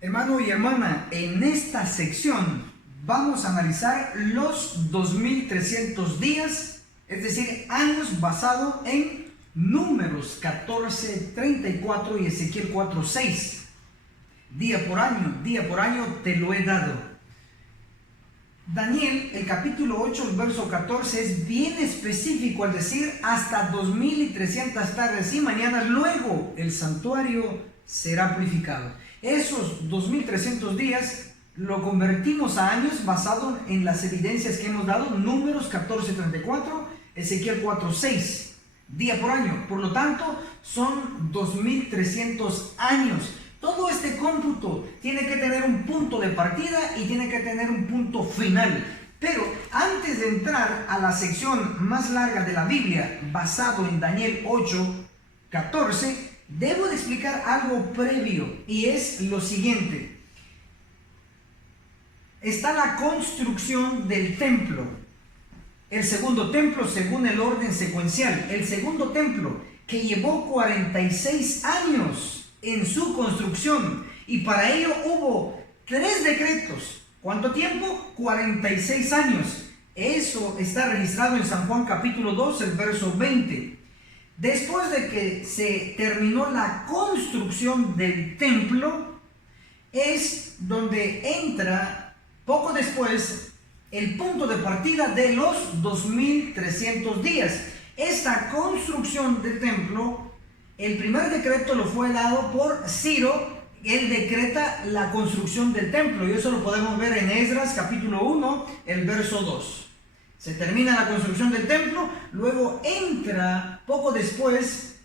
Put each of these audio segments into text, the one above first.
Hermano y hermana, en esta sección vamos a analizar los 2300 días, es decir, años basado en Números 14:34 y Ezequiel 4:6. Día por año te lo he dado. Daniel, el capítulo 8, el verso 14, es bien específico al decir hasta 2300 tardes y mañanas, luego el santuario será purificado. Esos 2300 días lo convertimos a años basado en las evidencias que hemos dado, Números 14:34, Ezequiel 4:6, día por año. Por lo tanto, son 2300 años. Todo este cómputo tiene que tener un punto de partida y tiene que tener un punto final. Pero antes de entrar a la sección más larga de la Biblia, basado en Daniel 8:14, debo de explicar algo previo, y es lo siguiente. Está la construcción del templo. El segundo templo según el orden secuencial. El segundo templo que llevó 46 años en su construcción, y para ello hubo 3 decretos. ¿Cuánto tiempo? 46 años. Eso está registrado en San Juan capítulo 2, el verso 20. Después de que se terminó la construcción del templo, es donde entra poco después el punto de partida de los 2300 días. Esta construcción del templo, el primer decreto lo fue dado por Ciro. Él decreta la construcción del templo, y eso lo podemos ver en Esdras capítulo 1, el verso 2. Se termina la construcción del templo, luego entra poco después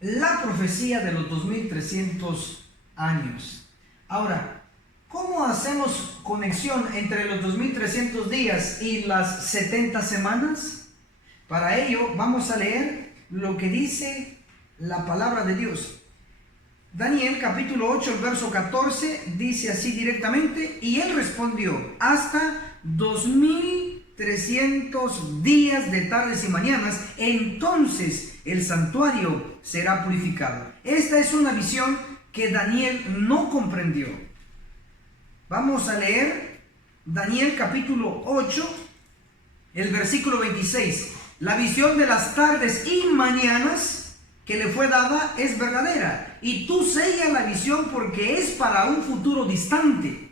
la profecía de los 2300 años. Ahora, ¿cómo hacemos conexión entre los 2300 días y las 70 semanas? Para ello vamos a leer lo que dice la palabra de Dios. Daniel capítulo 8, el verso 14 dice así directamente: y él respondió, hasta 2300 días de tardes y mañanas, entonces el santuario será purificado. Esta es una visión que Daniel no comprendió. Vamos a leer Daniel capítulo 8, el versículo 26. La visión de las tardes y mañanas que le fue dada es verdadera, y tú sella la visión porque es para un futuro distante.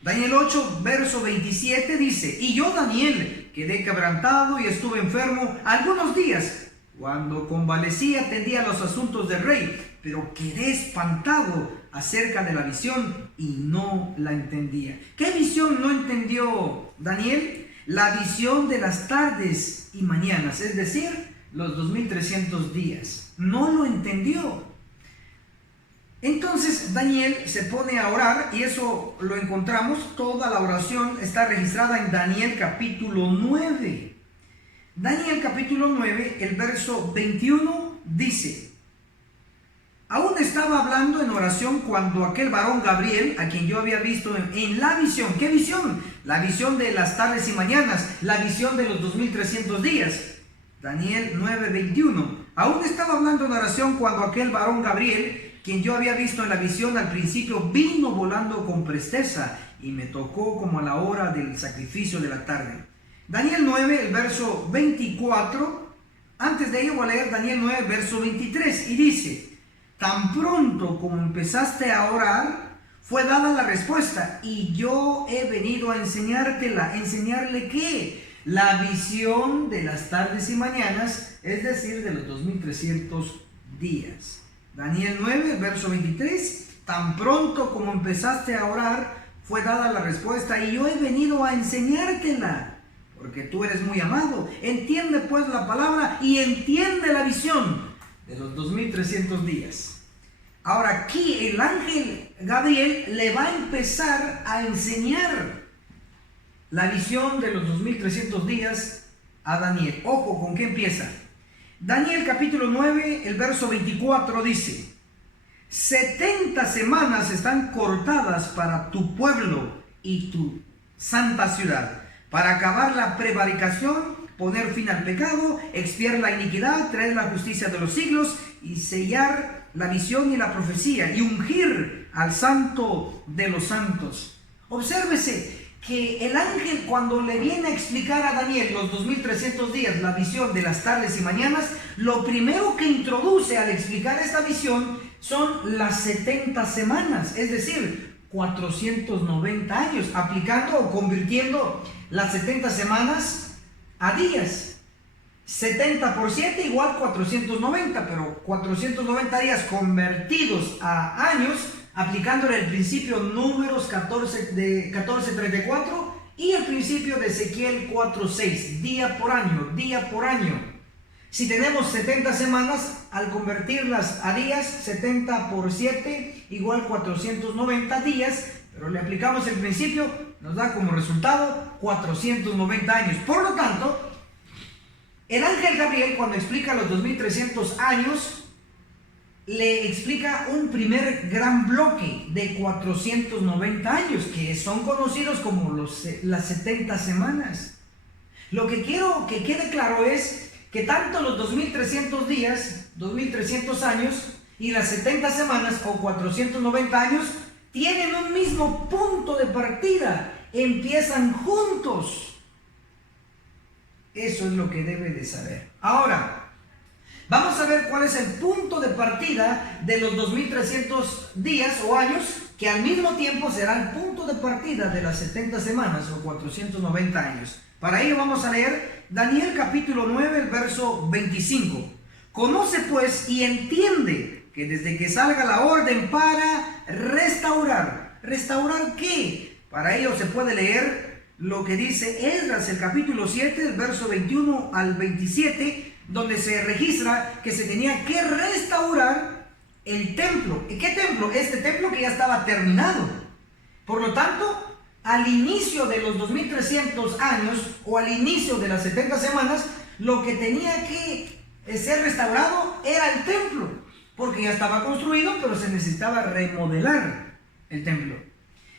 Daniel 8, verso 27 dice: y yo, Daniel, quedé quebrantado y estuve enfermo algunos días. Cuando convalecí atendía los asuntos del rey, pero quedé espantado acerca de la visión y no la entendía. ¿Qué visión no entendió Daniel? La visión de las tardes y mañanas, es decir, los 2300 días. No lo entendió. Entonces Daniel se pone a orar, y eso lo encontramos, toda la oración está registrada en Daniel capítulo 9. Daniel capítulo 9, el verso 21 dice: aún estaba hablando en oración cuando aquel varón Gabriel, a quien yo había visto en la visión. ¿Qué visión? La visión de las tardes y mañanas, la visión de los 2300 días. Daniel 9:21. Aún estaba hablando en oración cuando aquel varón Gabriel, quien yo había visto en la visión al principio, vino volando con presteza y me tocó como a la hora del sacrificio de la tarde. Daniel 9, el verso 24. Antes de ello voy a leer Daniel 9, verso 23, y dice: tan pronto como empezaste a orar, fue dada la respuesta, y yo he venido a enseñártela. ¿Enseñarle qué? La visión de las tardes y mañanas, es decir, de los 2300 días. Daniel 9, verso 23. Tan pronto como empezaste a orar, fue dada la respuesta, y yo he venido a enseñártela, porque tú eres muy amado. Entiende pues la palabra y entiende la visión de los 2300 días. Ahora aquí el ángel Gabriel le va a empezar a enseñar la visión de los 2300 días a Daniel. Ojo, ¿con qué empieza? Daniel capítulo 9, el verso 24 dice: 70 semanas están cortadas para tu pueblo y tu santa ciudad, para acabar la prevaricación poner fin al pecado, expiar la iniquidad, traer la justicia de los siglos y sellar la visión y la profecía y ungir al santo de los santos. Obsérvese que el ángel, cuando le viene a explicar a Daniel los 2300 días, la visión de las tardes y mañanas, lo primero que introduce al explicar esta visión son las 70 semanas, es decir, 490 años, aplicando o convirtiendo las 70 semanas a días. 70 por 7 igual 490, pero 490 días convertidos a años, aplicándole el principio Números 14:34 y el principio de Ezequiel 4:6, día por año, día por año. Si tenemos 70 semanas, al convertirlas a días, 70 por 7 igual 490 días, pero le aplicamos el principio, nos da como resultado 490 años. Por lo tanto, el ángel Gabriel, cuando explica los 2300 años, le explica un primer gran bloque de 490 años, que son conocidos como las 70 semanas. Lo que quiero que quede claro es que tanto los 2300 días, 2300 años, y las 70 semanas o 490 años tienen un mismo punto de partida, empiezan juntos. Eso es lo que debe de saber. Ahora, vamos a ver cuál es el punto de partida de los 2300 días o años, que al mismo tiempo será el punto de partida de las 70 semanas o 490 años. Para ello vamos a leer Daniel capítulo 9, el verso 25. Conoce pues y entiende que desde que salga la orden para restaurar. ¿Restaurar qué? Para ello se puede leer lo que dice Esdras, el capítulo 7, el verso 21 al 27, donde se registra que se tenía que restaurar el templo. ¿Y qué templo? Este templo que ya estaba terminado. Por lo tanto, al inicio de los 2300 años o al inicio de las 70 semanas, lo que tenía que ser restaurado era el templo, porque ya estaba construido, pero se necesitaba remodelar el templo.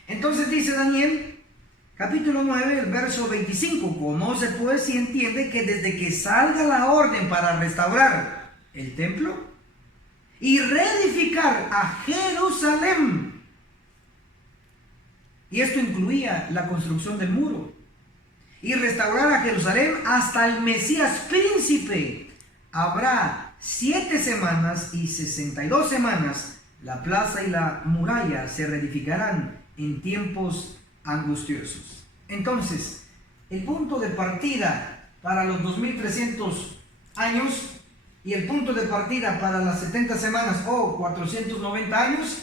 Entonces dice Daniel, capítulo 9, el verso 25, conoce pues y entiende que desde que salga la orden para restaurar el templo y reedificar a Jerusalén, y esto incluía la construcción del muro, y restaurar a Jerusalén hasta el Mesías príncipe, habrá 7 semanas y 62 semanas, la plaza y la muralla se reedificarán en tiempos angustiosos. Entonces, el punto de partida para los 2300 años y el punto de partida para las 70 semanas o 490 años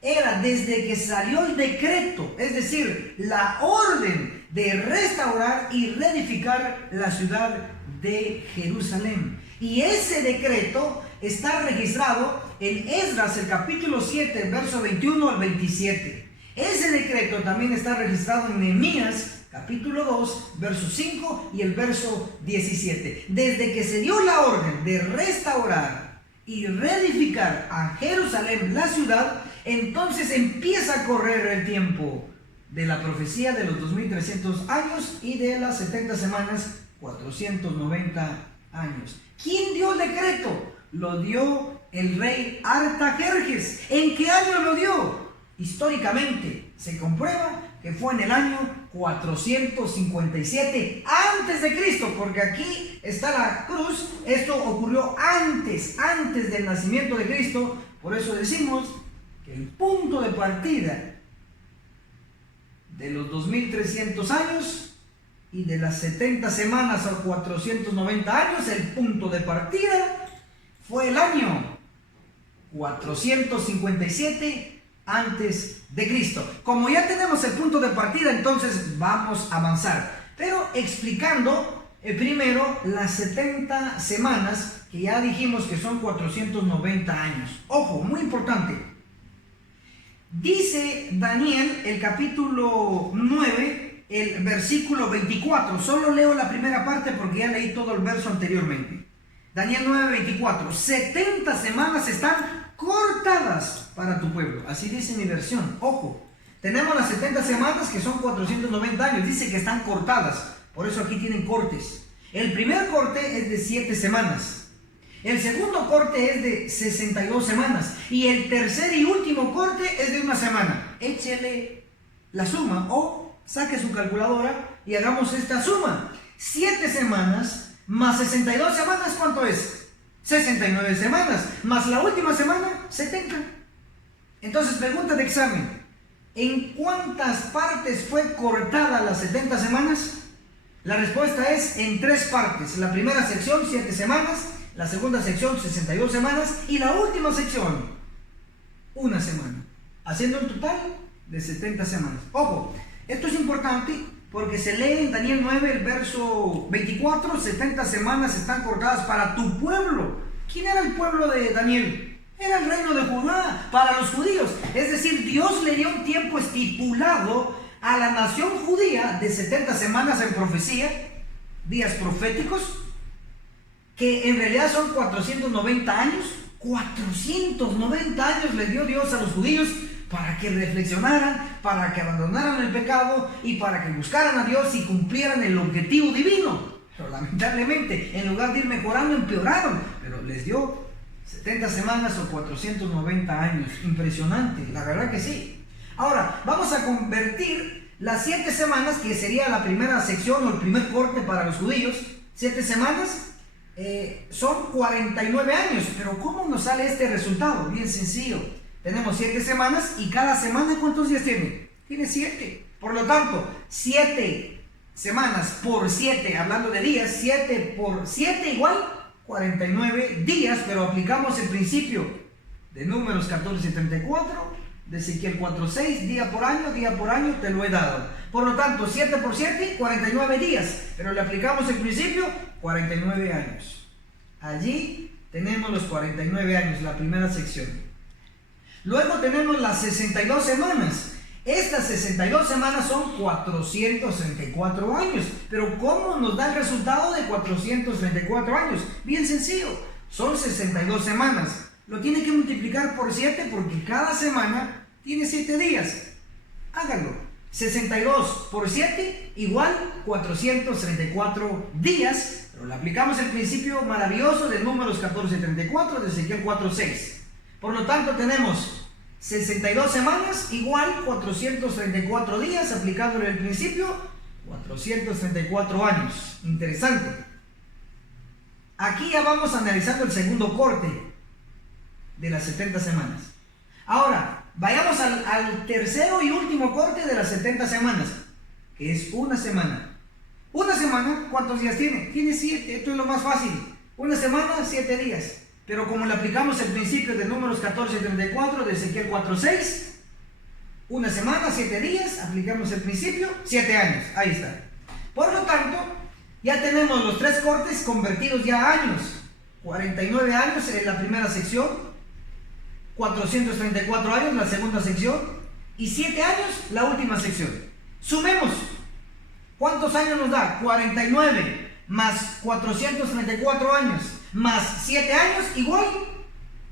era desde que salió el decreto, es decir, la orden de restaurar y reedificar la ciudad de Jerusalén. Y ese decreto está registrado en Esdras, el capítulo 7, el verso 21 al 27. Ese decreto también está registrado en Nehemías, capítulo 2, verso 5 y el verso 17. Desde que se dio la orden de restaurar y reedificar a Jerusalén, la ciudad, entonces empieza a correr el tiempo de la profecía de los 2300 años y de las 70 semanas, 490 años. ¿Quién dio el decreto? Lo dio el rey Artajerjes. ¿En qué año lo dio? Históricamente se comprueba que fue en el año 457 antes de Cristo, porque aquí está la cruz. Esto ocurrió antes del nacimiento de Cristo. Por eso decimos que el punto de partida de los 2300 años y de las 70 semanas a 490 años, el punto de partida fue el año 457 antes de Cristo. Como ya tenemos el punto de partida, entonces vamos a avanzar, pero explicando primero las 70 semanas, que ya dijimos que son 490 años. Ojo, muy importante. Dice Daniel, el capítulo 9, el versículo 24. Solo leo la primera parte porque ya leí todo el verso anteriormente. Daniel 9, 24. 70 semanas están cortadas para tu pueblo. Así dice mi versión. Ojo, tenemos las 70 semanas que son 490 años. Dice que están cortadas. Por eso aquí tienen cortes. El primer corte es de 7 semanas. El segundo corte es de 62 semanas. Y el tercer y último corte es de 1 semana. Échele la suma o saque su calculadora y hagamos esta suma. 7 semanas más 62 semanas, ¿cuánto es? 69 semanas. Más la última semana, 70. Entonces, pregunta de examen. ¿En cuántas partes fue cortada las 70 semanas? La respuesta es en 3 partes. La primera sección, 7 semanas. La segunda sección, 62 semanas. Y la última sección, 1 semana. Haciendo un total de 70 semanas. Ojo, esto es importante porque se lee en Daniel 9, el verso 24. 70 semanas están cortadas para tu pueblo. ¿Quién era el pueblo de Daniel? Era el reino de Judá, para los judíos. Es decir, Dios le dio un tiempo estipulado a la nación judía de 70 semanas en profecía, días proféticos, que en realidad son 490 años. 490 años les dio Dios a los judíos para que reflexionaran, para que abandonaran el pecado y para que buscaran a Dios y cumplieran el objetivo divino. Pero lamentablemente, en lugar de ir mejorando, empeoraron. Pero les dio 70 semanas o 490 años. Impresionante, la verdad que sí. Ahora, vamos a convertir las 7 semanas, que sería la primera sección o el primer corte para los judíos. 7 semanas son 49 años. Pero ¿cómo nos sale este resultado? Bien sencillo. Tenemos 7 semanas y cada semana, ¿cuántos días tiene? Tiene 7. Por lo tanto, 7 semanas por 7, hablando de días, 7 por 7 igual 49 días, pero aplicamos el principio de Números 14 y 34, de Ezequiel 4:6, día por año te lo he dado. Por lo tanto, 7 por 7, 49 días, pero le aplicamos el principio, 49 años. Allí tenemos los 49 años, la primera sección. Luego tenemos las 62 semanas. Estas 62 semanas son 434 años. Pero ¿cómo nos da el resultado de 434 años? Bien sencillo. Son 62 semanas. Lo tiene que multiplicar por 7 porque cada semana tiene 7 días. Háganlo. 62 por 7 igual 434 días. Pero le aplicamos el principio maravilloso de Números 14:34 de Ezequiel 4:6. Por lo tanto tenemos 62 semanas igual 434 días, aplicándole el principio, 434 años. Interesante. Aquí ya vamos analizando el segundo corte de las 70 semanas. Ahora, vayamos al tercero y último corte de las 70 semanas, que es 1 semana. 1 semana, ¿cuántos días tiene? Tiene 7, esto es lo más fácil. 1 semana, 7 días. Pero como le aplicamos el principio de Números 14:34 de Ezequiel 4:6, 1 semana, 7 días, aplicamos el principio, 7 años. Ahí está. Por lo tanto, ya tenemos los 3 cortes convertidos ya a años. 49 años en la primera sección, 434 años la segunda sección y 7 años la última sección. Sumemos. ¿Cuántos años nos da? 49 más 434 años más 7 años igual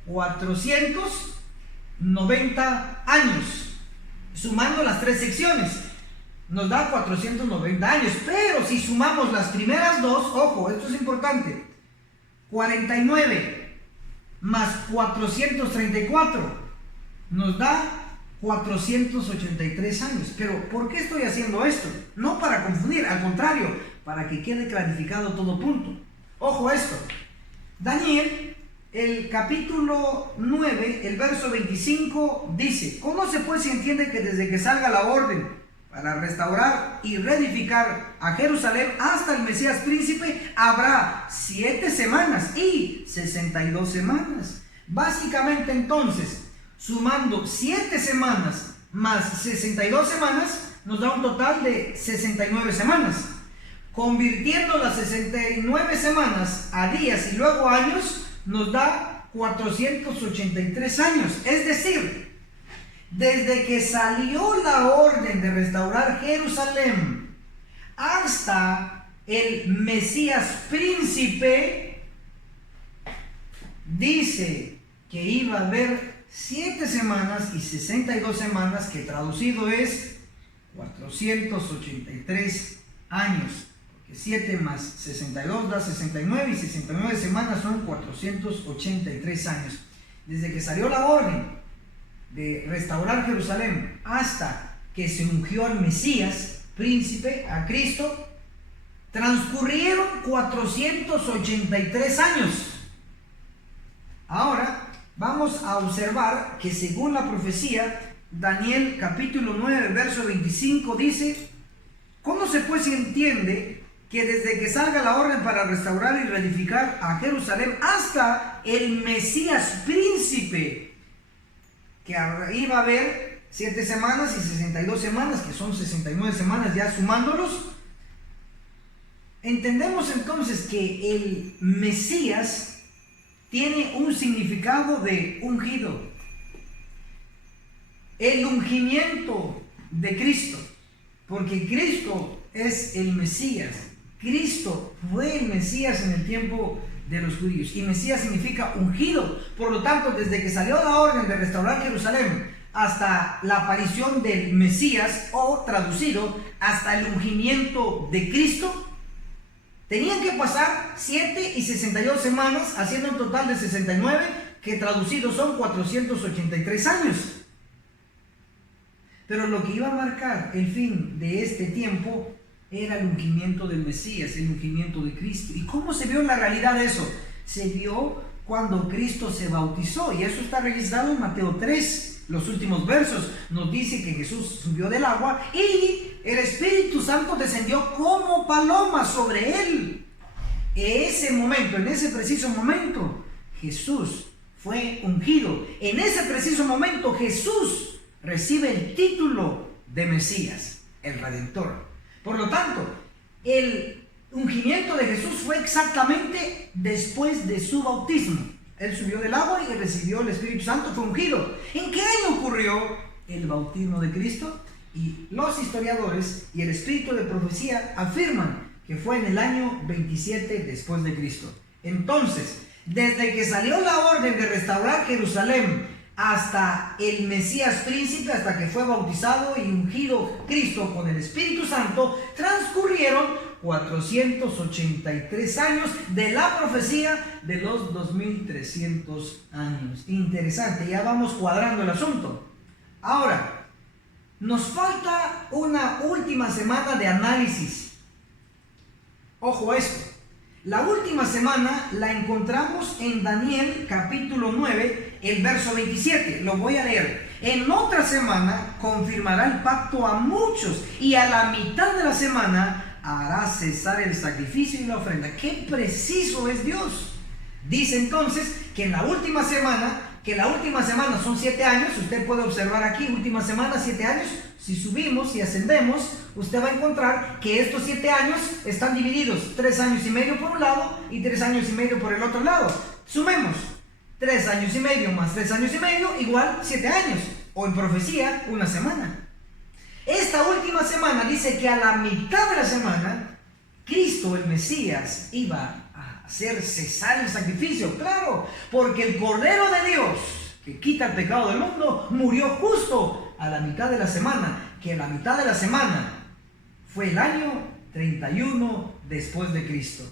490 años. Sumando las 3 secciones nos da 490 años. Pero si sumamos las primeras 2, ojo, esto es importante, 49 más 434 nos da 483 años. Pero ¿por qué estoy haciendo esto? No para confundir, al contrario, para que quede clarificado todo punto. Ojo esto. Daniel, el capítulo 9, el verso 25 dice: conoce pues y entiende que desde que salga la orden para restaurar y reedificar a Jerusalén hasta el Mesías príncipe habrá 7 semanas y 62 semanas. Básicamente entonces, sumando 7 semanas más 62 semanas, nos da un total de 69 semanas. Convirtiendo las 69 semanas a días y luego años, nos da 483 años. Es decir, desde que salió la orden de restaurar Jerusalén hasta el Mesías príncipe, dice que iba a haber 7 semanas y 62 semanas, que traducido es 483 años. que 7 más 62 da 69 y 69 semanas son 483 años. Desde que salió la orden de restaurar Jerusalén hasta que se ungió al Mesías, príncipe, a Cristo, transcurrieron 483 años. Ahora vamos a observar que según la profecía, Daniel capítulo 9, verso 25 dice: ¿cómo se pues entiende que desde que salga la orden para restaurar y reedificar a Jerusalén hasta el Mesías príncipe, que iba a haber 7 semanas y 62 semanas, que son 69 semanas ya sumándolos? Entendemos entonces que el Mesías tiene un significado de ungido. El ungimiento de Cristo, porque Cristo es el Mesías. Cristo fue el Mesías en el tiempo de los judíos, y Mesías significa ungido. Por lo tanto, desde que salió la orden de restaurar Jerusalén hasta la aparición del Mesías, o traducido, hasta el ungimiento de Cristo, tenían que pasar 7 y 62 semanas, haciendo un total de 69, que traducidos son 483 años. Pero lo que iba a marcar el fin de este tiempo era el ungimiento del Mesías, el ungimiento de Cristo. ¿Y cómo se vio en la realidad eso? Se vio cuando Cristo se bautizó, y eso está registrado en Mateo 3. Los últimos versos nos dice que Jesús subió del agua y el Espíritu Santo descendió como paloma sobre él. En ese momento, en ese preciso momento, Jesús fue ungido. En ese preciso momento, Jesús recibe el título de Mesías, el Redentor. Por lo tanto, el ungimiento de Jesús fue exactamente después de su bautismo. Él subió del agua y recibió el Espíritu Santo, fue ungido. ¿En qué año ocurrió el bautismo de Cristo? Y los historiadores y el espíritu de profecía afirman que fue en el año 27 después de Cristo. Entonces, desde que salió la orden de restaurar Jerusalén hasta el Mesías príncipe, hasta que fue bautizado y ungido Cristo con el Espíritu Santo, transcurrieron 483 años de la profecía de los 2300 años. Interesante, ya vamos cuadrando el asunto. Ahora, nos falta una última semana de análisis. Ojo a esto. La última semana la encontramos en Daniel capítulo 9, el verso 27. Lo voy a leer. En otra semana confirmará el pacto a muchos, y a la mitad de la semana hará cesar el sacrificio y la ofrenda. ¡Qué preciso es Dios! Dice entonces que en la última semana, son 7 años. Usted puede observar aquí, última semana, 7 años. Si subimos y ascendemos, usted va a encontrar que estos 7 años están divididos: 3 años y medio por un lado y 3 años y medio por el otro lado. Sumemos 3 años y medio más 3 años y medio igual 7 años, o en profecía, una semana. Esta última semana dice que a la mitad de la semana, Cristo, el Mesías, iba a hacer cesar el sacrificio. Claro, porque el Cordero de Dios, que quita el pecado del mundo, murió justo a la mitad de la semana, que la mitad de la semana fue el año 31 después de Cristo.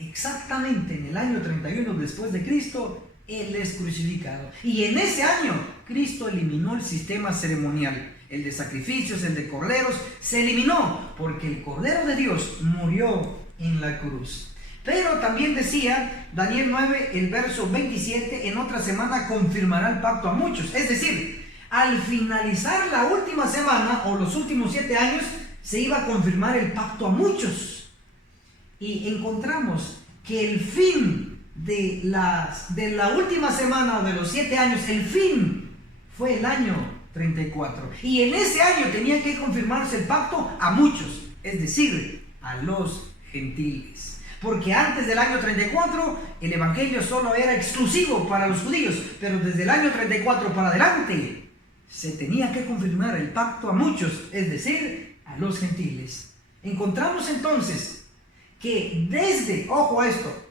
Exactamente en el año 31 después de Cristo, Él es crucificado. Y en ese año, Cristo eliminó el sistema ceremonial. El de sacrificios, el de corderos, se eliminó porque el Cordero de Dios murió en la cruz. Pero también decía Daniel 9, el verso 27, en otra semana confirmará el pacto a muchos. Es decir, al finalizar la última semana o los últimos 7 años, se iba a confirmar el pacto a muchos. Y encontramos que el fin de la última semana o de los 7 años, el fin fue el año 34. Y en ese año tenía que confirmarse el pacto a muchos, es decir, a los gentiles. Porque antes del año 34 el evangelio solo era exclusivo para los judíos, pero desde el año 34 para adelante se tenía que confirmar el pacto a muchos, es decir, a los gentiles. Encontramos entonces que ojo a esto,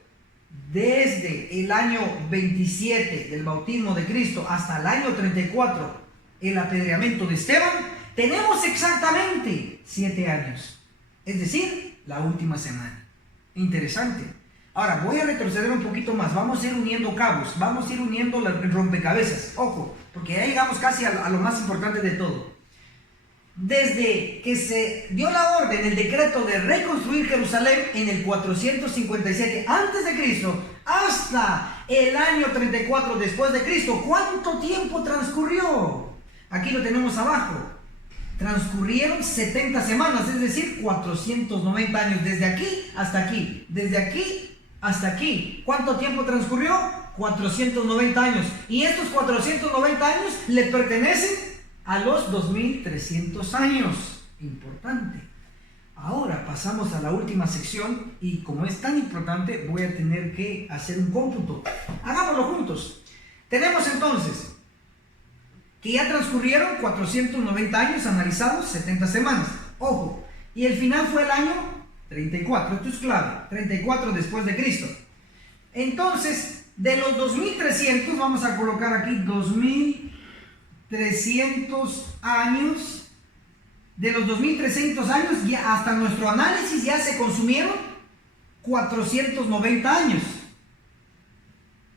desde el año 27 del bautismo de Cristo hasta el año 34, el apedreamiento de Esteban, tenemos exactamente 7 años. Es decir, la última semana. Interesante. Ahora, voy a retroceder un poquito más. Vamos a ir uniendo cabos. Vamos a ir uniendo el rompecabezas. Ojo, porque ya llegamos casi a lo más importante de todo. Desde que se dio la orden, el decreto de reconstruir Jerusalén en el 457 a.C. hasta el año 34 después de Cristo, ¿cuánto tiempo transcurrió? Aquí lo tenemos abajo. Transcurrieron 70 semanas, es decir, 490 años, desde aquí hasta aquí, desde aquí hasta aquí. ¿Cuánto tiempo transcurrió? 490 años. Y estos 490 años le pertenecen a los 2300 años. Importante. Ahora pasamos a la última sección y como es tan importante voy a tener que hacer un cómputo. Hagámoslo juntos. Tenemos entonces que ya transcurrieron 490 años analizados, 70 semanas. Ojo, y el final fue el año 34, esto es clave, 34 después de Cristo. Entonces, de los 2300, vamos a colocar aquí 2300 años. De los 2300 años, ya hasta nuestro análisis ya se consumieron 490 años.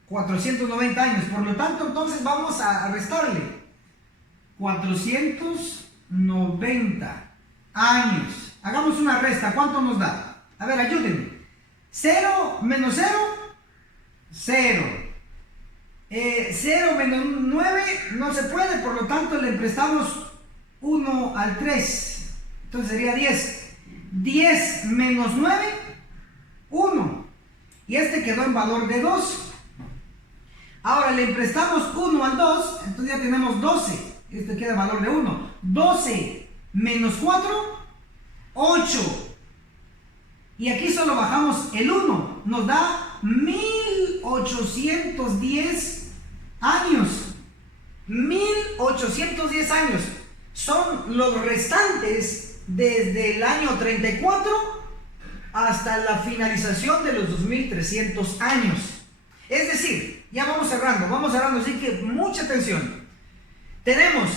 490 años, por lo tanto, entonces vamos a restarle 490 años. Hagamos una resta. ¿Cuánto nos da? A ver, ayúdenme. 0 menos 0, 0. 0 menos 9 no se puede, por lo tanto le prestamos 1 al 3. Entonces sería 10. 10 menos 9, 1. Y este quedó en valor de 2. Ahora le prestamos 1 al 2, entonces ya tenemos 12. Este queda valor de 1. 12 menos 4, 8. Y aquí solo bajamos el 1. Nos da 1810 años. 1810 años. Son los restantes desde el año 34 hasta la finalización de los 2300 años. Es decir, ya vamos cerrando, así que mucha atención. Tenemos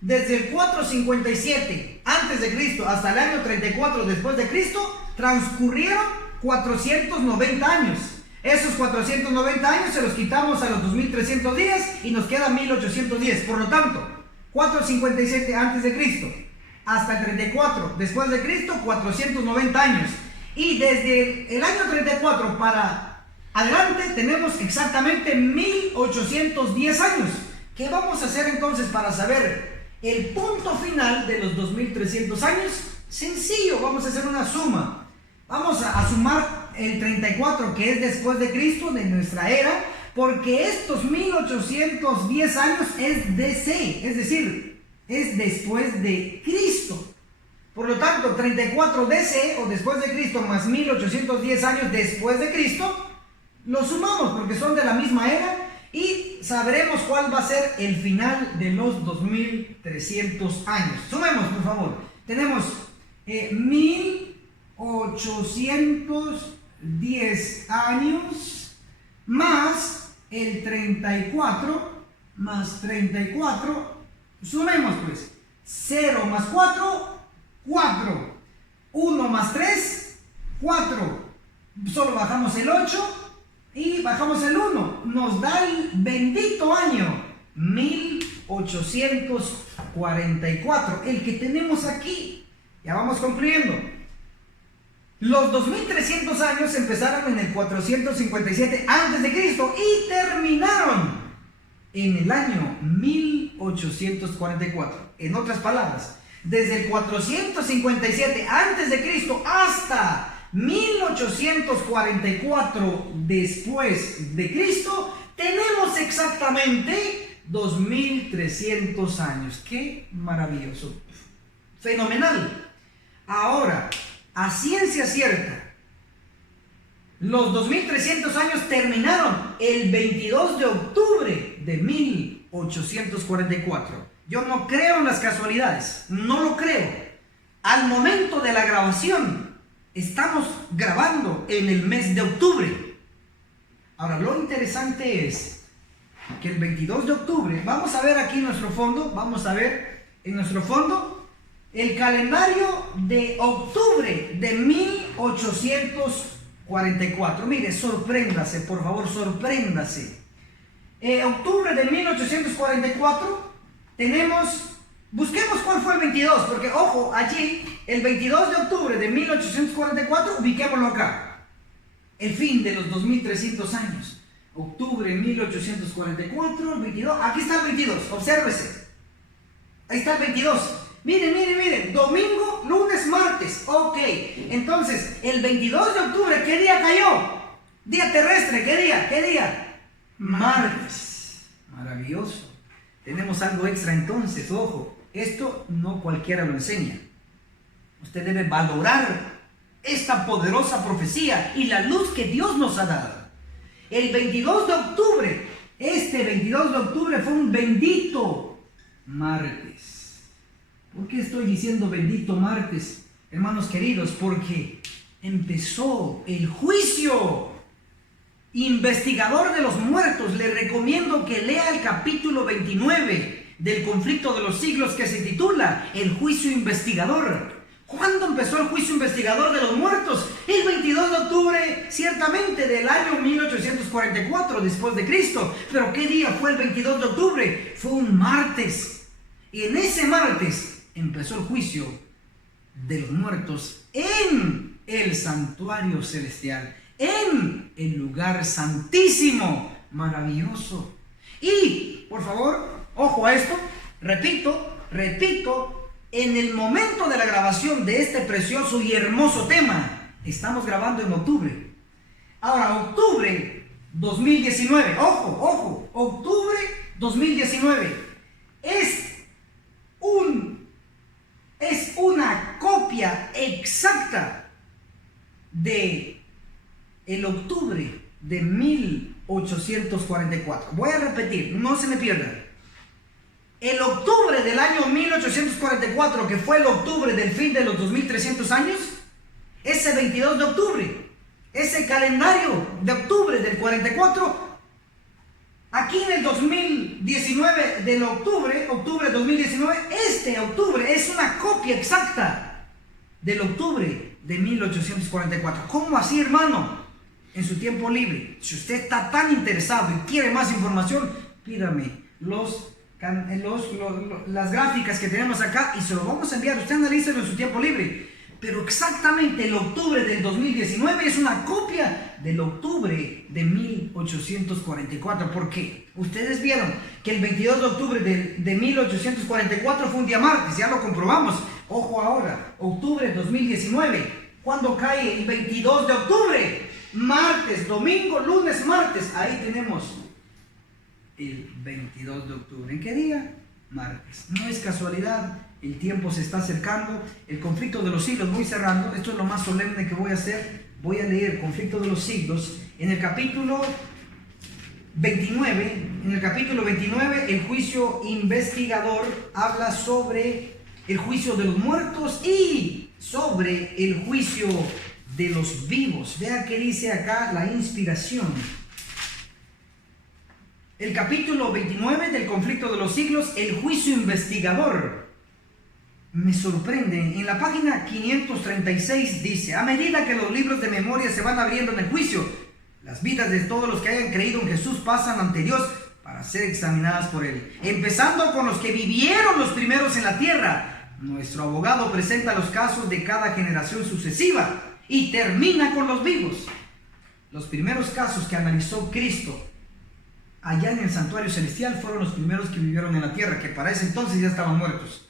desde el 457 antes de Cristo hasta el año 34 después de Cristo, transcurrieron 490 años. Esos 490 años se los quitamos a los 2300 días y nos queda 1810. Por lo tanto, 457 antes de Cristo hasta el 34 después de Cristo, 490 años. Y desde el año 34 para adelante tenemos exactamente 1810 años. ¿Qué vamos a hacer entonces para saber el punto final de los 2300 años? Sencillo, vamos a hacer una suma. Vamos a sumar el 34 que es después de Cristo, de nuestra era, porque estos 1810 años es DC, es decir, es después de Cristo. Por lo tanto, 34 DC o después de Cristo más 1810 años después de Cristo, lo sumamos porque son de la misma era y sabremos cuál va a ser el final de los 2300 años. Sumemos, por favor. Tenemos 1810 años más el 34 más 34. Sumemos pues. 0 más 4, 4. 1 más 3, 4. Solo bajamos el 8. Y bajamos el 1, nos da el bendito año 1844, el que tenemos aquí. Ya vamos concluyendo. Los 2300 años empezaron en el 457 a.C. y terminaron en el año 1844. En otras palabras, desde el 457 a.C. hasta 1844 después de Cristo, tenemos exactamente 2300 años. ¡Qué maravilloso! Fenomenal. Ahora, a ciencia cierta, los 2300 años terminaron el 22 de octubre de 1844. Yo no creo en las casualidades, no lo creo. Al momento de la grabación, estamos grabando en el mes de octubre. Ahora, lo interesante es que el 22 de octubre, vamos a ver aquí en nuestro fondo, vamos a ver en nuestro fondo el calendario de octubre de 1844. Mire, sorpréndase, por favor, sorpréndase. Octubre de 1844 tenemos, busquemos cuál fue el 22, porque ojo, allí, el 22 de octubre de 1844, ubiquémoslo acá. El fin de los 2300 años. Octubre de 1844, el 22, aquí está el 22, obsérvese. Ahí está el 22. Miren, domingo, lunes, martes. Ok, entonces, el 22 de octubre, ¿qué día cayó? Día terrestre, ¿qué día? Martes. Maravilloso. Tenemos algo extra entonces, ojo. Esto no cualquiera lo enseña. Usted debe valorar esta poderosa profecía y la luz que Dios nos ha dado. El 22 de octubre, este 22 de octubre fue un bendito martes. ¿Por qué estoy diciendo bendito martes, hermanos queridos? Porque empezó el juicio investigador de los muertos. Le recomiendo que lea el capítulo 29 del conflicto de los siglos, que se titula El juicio investigador. ¿Cuándo empezó el juicio investigador de los muertos? El 22 de octubre, ciertamente, del año 1844 después de Cristo. Pero ¿qué día fue el 22 de octubre? Fue un martes. Y en ese martes empezó el juicio de los muertos en el santuario celestial, en el lugar santísimo, maravilloso. Y, por favor, ojo a esto, repito, en el momento de la grabación de este precioso y hermoso tema, estamos grabando en octubre. Ahora, octubre 2019, ojo, octubre 2019, es una copia exacta de el octubre de 1844. Voy a repetir, no se me pierdan. El octubre del año 1844, que fue el octubre del fin de los 2300 años, ese 22 de octubre, ese calendario de octubre del 44, aquí en el 2019, del octubre 2019, este octubre es una copia exacta del octubre de 1844. ¿Cómo así, hermano? En su tiempo libre, si usted está tan interesado y quiere más información, pídame las gráficas que tenemos acá y se lo vamos a enviar. Usted analícelo en su tiempo libre. Pero exactamente el octubre del 2019 es una copia del octubre de 1844. ¿Por qué? Ustedes vieron que el 22 de octubre de 1844 fue un día martes, ya lo comprobamos. Ojo ahora, octubre de 2019, ¿cuándo cae el 22 de octubre? Martes, domingo, lunes, martes. Ahí tenemos el 22 de octubre. ¿En qué día? Martes. No es casualidad. El tiempo se está acercando, el conflicto de los siglos, voy cerrando, esto es lo más solemne que voy a hacer. Voy a leer el conflicto de los siglos en el capítulo 29. En el capítulo 29, el juicio investigador habla sobre el juicio de los muertos y sobre el juicio de los vivos. Vean qué dice acá la inspiración. El capítulo 29 del conflicto de los siglos, el juicio investigador. Me sorprende, en la página 536 dice: a medida que los libros de memoria se van abriendo en el juicio, las vidas de todos los que hayan creído en Jesús pasan ante Dios para ser examinadas por Él, empezando con los que vivieron los primeros en la tierra. Nuestro abogado presenta los casos de cada generación sucesiva y termina con los vivos. Los primeros casos que analizó Cristo allá en el santuario celestial fueron los primeros que vivieron en la tierra, que para ese entonces ya estaban muertos.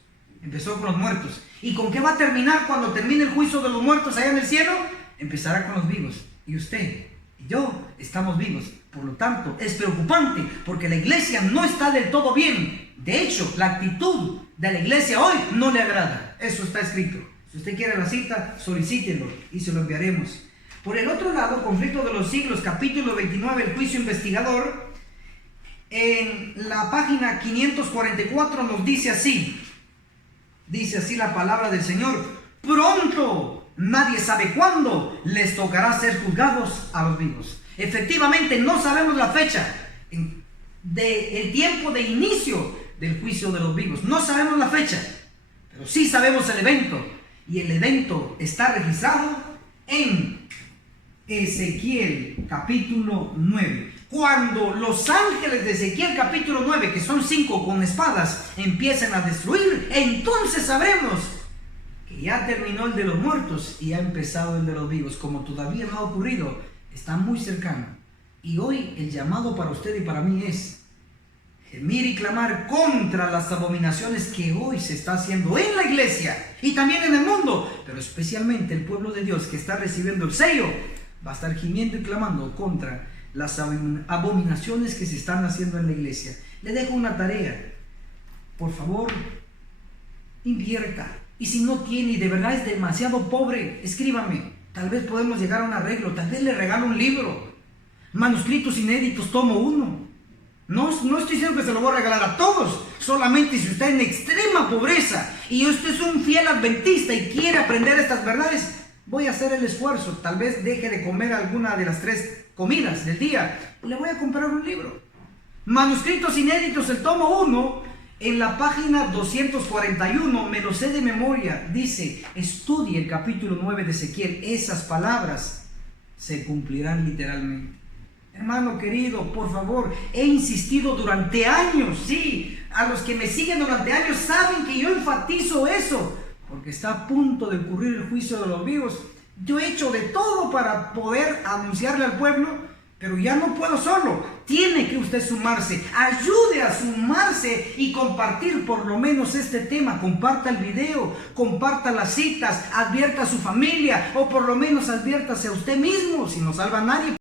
Empezó con los muertos. ¿Y con qué va a terminar cuando termine el juicio de los muertos allá en el cielo? Empezará con los vivos. Y usted y yo estamos vivos. Por lo tanto, es preocupante porque la iglesia no está del todo bien. De hecho, la actitud de la iglesia hoy no le agrada. Eso está escrito. Si usted quiere la cita, solicítelo y se lo enviaremos. Por el otro lado, conflicto de los siglos, capítulo 29, el juicio investigador. En la página 544 nos dice así. Dice así la palabra del Señor: pronto, nadie sabe cuándo, les tocará ser juzgados a los vivos. Efectivamente, no sabemos la fecha del tiempo de inicio del juicio de los vivos. No sabemos la fecha. Pero pero sí sabemos el evento. Y el evento está registrado en Ezequiel capítulo 9. Cuando los ángeles de Ezequiel capítulo 9, que son 5 con espadas, empiezan a destruir, entonces sabremos que ya terminó el de los muertos y ha empezado el de los vivos. Como todavía no ha ocurrido, está muy cercano. Y hoy el llamado para usted y para mí es gemir y clamar contra las abominaciones que hoy se está haciendo en la iglesia y también en el mundo, pero especialmente el pueblo de Dios que está recibiendo el sello va a estar gimiendo y clamando contra las abominaciones que se están haciendo en la iglesia. Le dejo una tarea. Por favor, invierta. Y si no tiene y de verdad es demasiado pobre, escríbame. Tal vez podemos llegar a un arreglo. Tal vez le regalo un libro. Manuscritos inéditos, tomo 1. No estoy diciendo que se lo voy a regalar a todos. Solamente si usted está en extrema pobreza y usted es un fiel adventista y quiere aprender estas verdades, voy a hacer el esfuerzo. Tal vez deje de comer alguna de las 3 comidas del día. Le voy a comprar un libro. Manuscritos inéditos, el tomo 1, en la página 241, me lo sé de memoria. Dice, estudie el capítulo 9 de Ezequiel. Esas palabras se cumplirán literalmente. Hermano querido, por favor, he insistido durante años. Sí, a los que me siguen durante años saben que yo enfatizo eso, porque está a punto de ocurrir el juicio de los vivos. Yo he hecho de todo para poder anunciarle al pueblo, pero ya no puedo solo. Tiene que usted sumarse. Ayude a sumarse y compartir por lo menos este tema. Comparta el video, comparta las citas, advierta a su familia o por lo menos adviértase a usted mismo. Si no salva a nadie.